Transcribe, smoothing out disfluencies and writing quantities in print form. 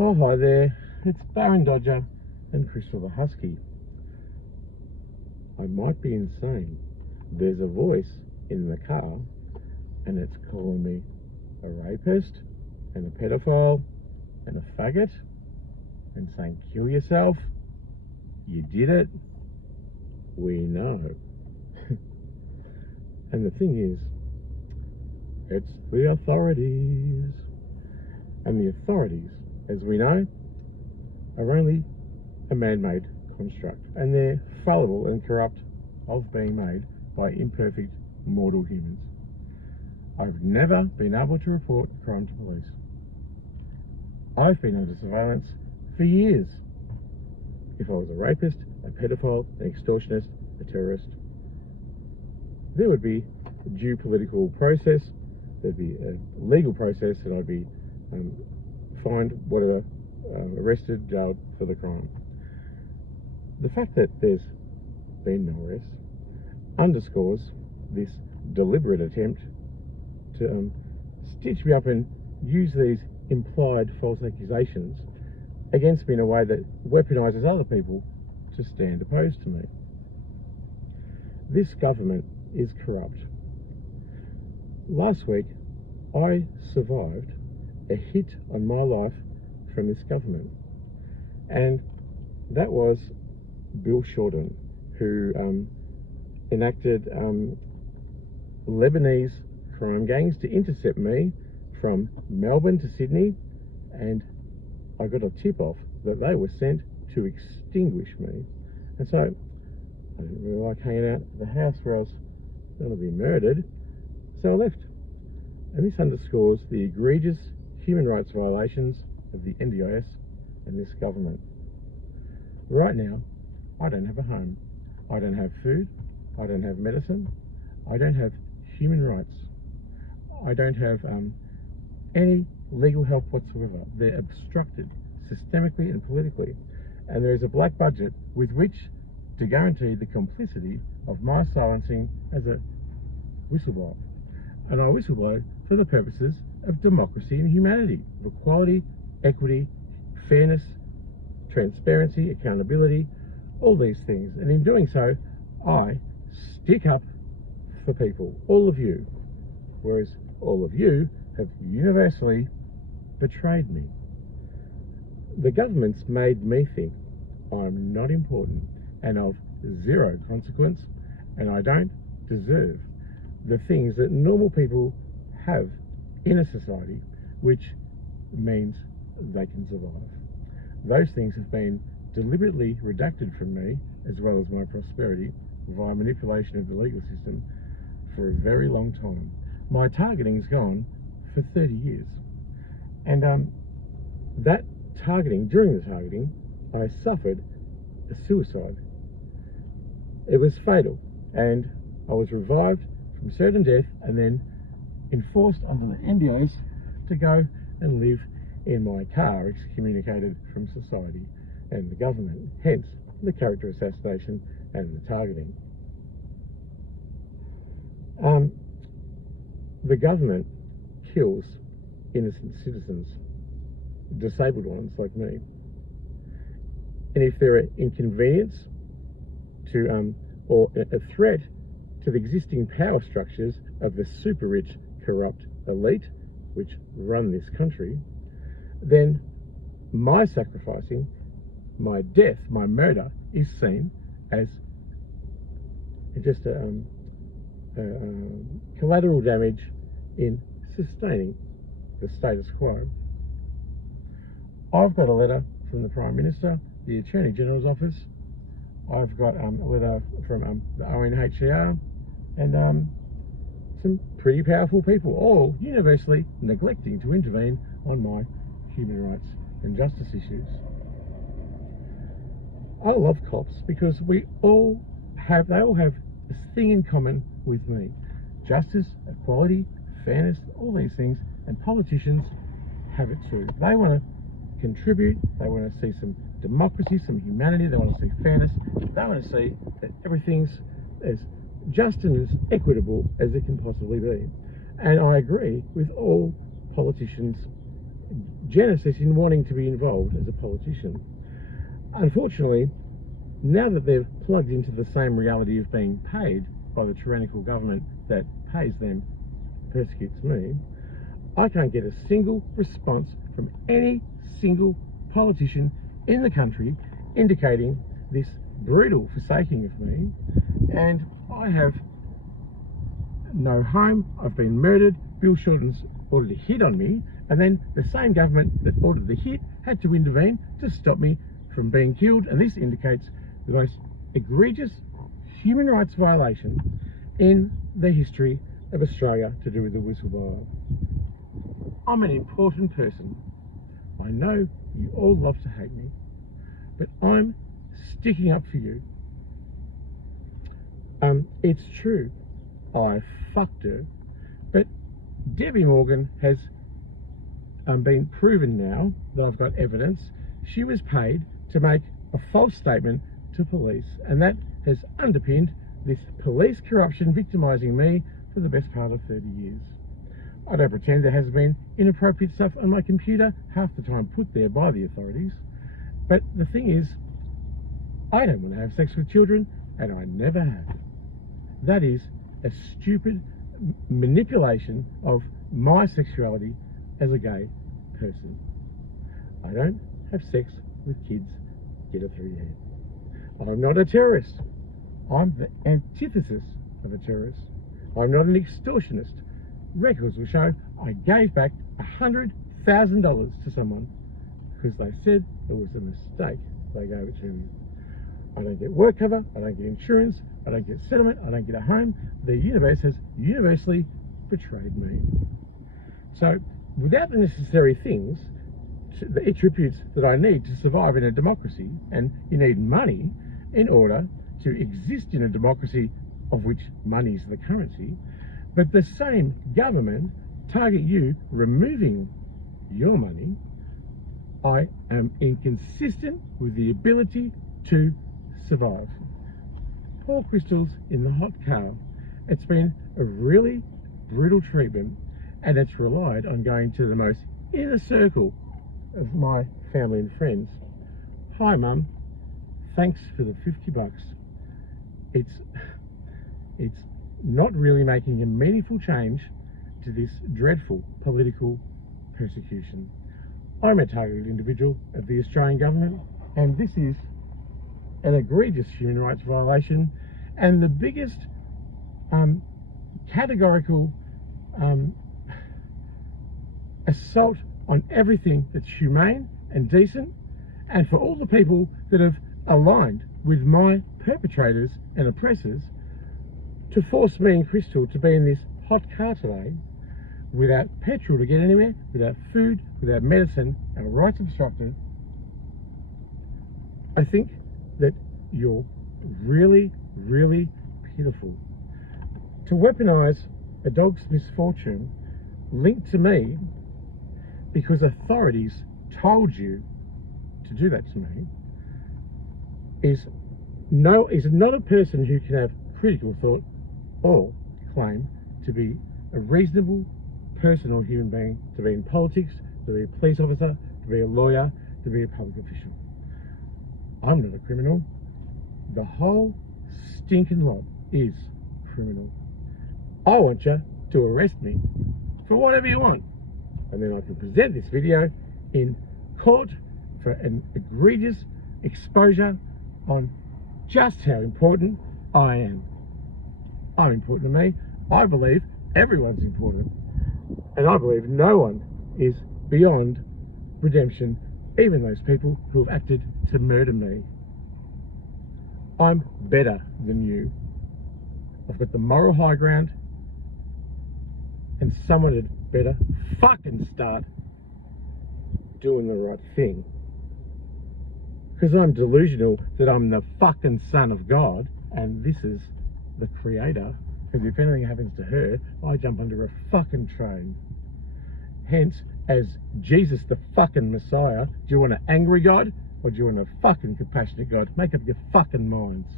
Oh, hi there. It's Baron Dodger and Crystal the Husky. I might be insane. There's a voice in the car and it's calling me a rapist and a pedophile and a faggot and saying, kill yourself. You did it. We know. And the thing is, it's the authorities. And the authorities, as we know, are only a man-made construct, and they're fallible and corrupt of being made by imperfect mortal humans. I've never been able to report a crime to police. I've been under surveillance for years. If I was a rapist, a pedophile, an extortionist, a terrorist, there would be a due political process, there'd be a legal process, and I'd be fined, whatever, arrested, jailed for the crime. The fact that there's been no arrest underscores this deliberate attempt to stitch me up and use these implied false accusations against me in a way that weaponises other people to stand opposed to me. This government is corrupt. Last week, I survived a hit on my life from this government, and that was Bill Shorten, who enacted Lebanese crime gangs to intercept me from Melbourne to Sydney, and I got a tip-off that they were sent to extinguish me. And so I didn't really like hanging out at the house where I was going to be murdered, so I left. And this underscores the egregious human rights violations of the NDIS and this government. Right now, I don't have a home. I don't have food. I don't have medicine. I don't have human rights. I don't have any legal help whatsoever. They're obstructed systemically and politically. And there is a black budget with which to guarantee the complicity of my silencing as a whistleblower. And I whistleblow for the purposes of democracy and humanity, of equality, equity, fairness, transparency, accountability, all these things. And in doing so, I stick up for people, all of you, whereas all of you have universally betrayed me. The government's made me think I'm not important and of zero consequence, and I don't deserve the things that normal people have in a society, which means they can survive. Those things have been deliberately redacted from me, as well as my prosperity, via manipulation of the legal system for a very long time. My targeting's gone for 30 years. And that targeting, during the targeting, I suffered a suicide. It was fatal, and I was revived from certain death and then enforced under the NDOs to go and live in my car, excommunicated from society and the government, hence the character assassination and the targeting. The government kills innocent citizens, disabled ones like me, and if they're an inconvenience to or a threat to the existing power structures of the super rich, corrupt elite which run this country, then my sacrificing, my death, my murder is seen as just a collateral damage in sustaining the status quo. I've got a letter from the Prime Minister, the Attorney General's office. I've got a letter from the ONHCR and some pretty powerful people, all universally neglecting to intervene on my human rights and justice issues. I love cops because they all have this thing in common with me: justice, equality, fairness, all these things, and politicians have it too. They want to contribute, they want to see some democracy, some humanity, they want to see fairness, they want to see that everything's as just and as equitable as it can possibly be. And I agree with all politicians genesis in wanting to be involved as a politician. Unfortunately, now that they've plugged into the same reality of being paid by the tyrannical government that pays them, persecutes me, I can't get a single response from any single politician in the country indicating this brutal forsaking of me, and I have no home. I've been murdered. Bill Shorten's ordered a hit on me, and then the same government that ordered the hit had to intervene to stop me from being killed, and this indicates the most egregious human rights violation in the history of Australia to do with the whistleblower. I'm an important person. I know you all love to hate me, but I'm sticking up for you. It's true, I fucked her, but Debbie Morgan has been proven now that I've got evidence. She was paid to make a false statement to police, and that has underpinned this police corruption victimising me for the best part of 30 years. I don't pretend there hasn't been inappropriate stuff on my computer, half the time put there by the authorities, but the thing is, I don't want to have sex with children, and I never have. That is a stupid manipulation of my sexuality as a gay person. I don't have sex with kids, get it through your head. I'm not a terrorist. I'm the antithesis of a terrorist. I'm not an extortionist. Records will show I gave back $100,000 to someone because they said it was a mistake they gave it to me. I don't get work cover, I don't get insurance, I don't get settlement, I don't get a home. The universe has universally betrayed me. So, without the necessary things, the attributes that I need to survive in a democracy, and you need money in order to exist in a democracy of which money is the currency, but the same government target you removing your money, I am inconsistent with the ability to survive. Paul Crystal's in the hot cow. It's been a really brutal treatment, and it's relied on going to the most inner circle of my family and friends. Hi Mum, thanks for the $50. It's not really making a meaningful change to this dreadful political persecution. I'm a targeted individual of the Australian government, and this is an egregious human rights violation and the biggest categorical assault on everything that's humane and decent, and for all the people that have aligned with my perpetrators and oppressors to force me and Crystal to be in this hot car today without petrol to get anywhere, without food, without medicine, our rights obstructed. I think that you're really, really pitiful. To weaponise a dog's misfortune linked to me because authorities told you to do that to me is not a person who can have critical thought or claim to be a reasonable person or human being, to be in politics, to be a police officer, to be a lawyer, to be a public official. I'm not a criminal. The whole stinking lot is criminal. I want you to arrest me for whatever you want, and then I can present this video in court for an egregious exposure on just how important I am. I'm important to me. I believe everyone's important, and I believe no one is beyond redemption, even those people who have acted to murder me. I'm better than you. I've got the moral high ground, and someone had better fucking start doing the right thing. Because I'm delusional that I'm the fucking son of God, and this is the creator. Because if anything happens to her, I jump under a fucking train. Hence, as Jesus the fucking Messiah, do you want an angry God, or do you want a fucking compassionate God? Make up your fucking minds.